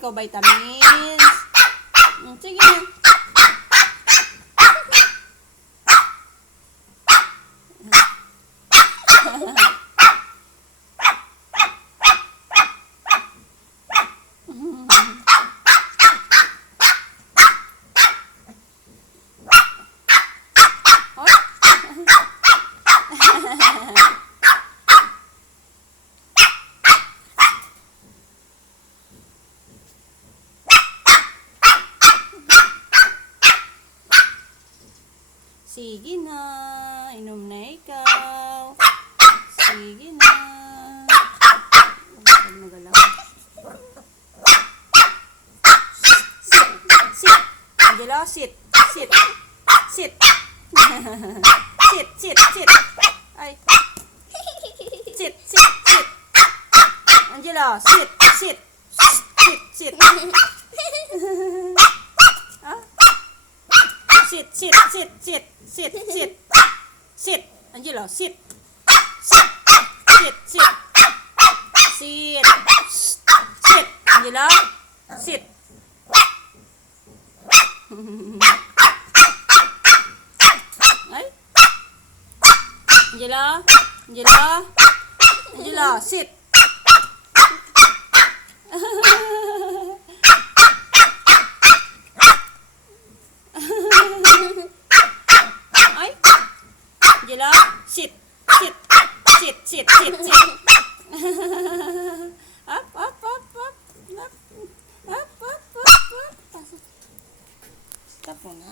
ikaw vitamins. Sige na. Sige na, inom na ikaw. Sige na. Huwag magalaw. Sit. Angelo, sit. Sit. Sit. Sit. Ay. Sit. Angelo, sit. Sit. Sit. Angelo, sit. Sit. Angelo, sit. Ay. Angelo, sit. Ay. Angelo, sit. Up. Stop mo na.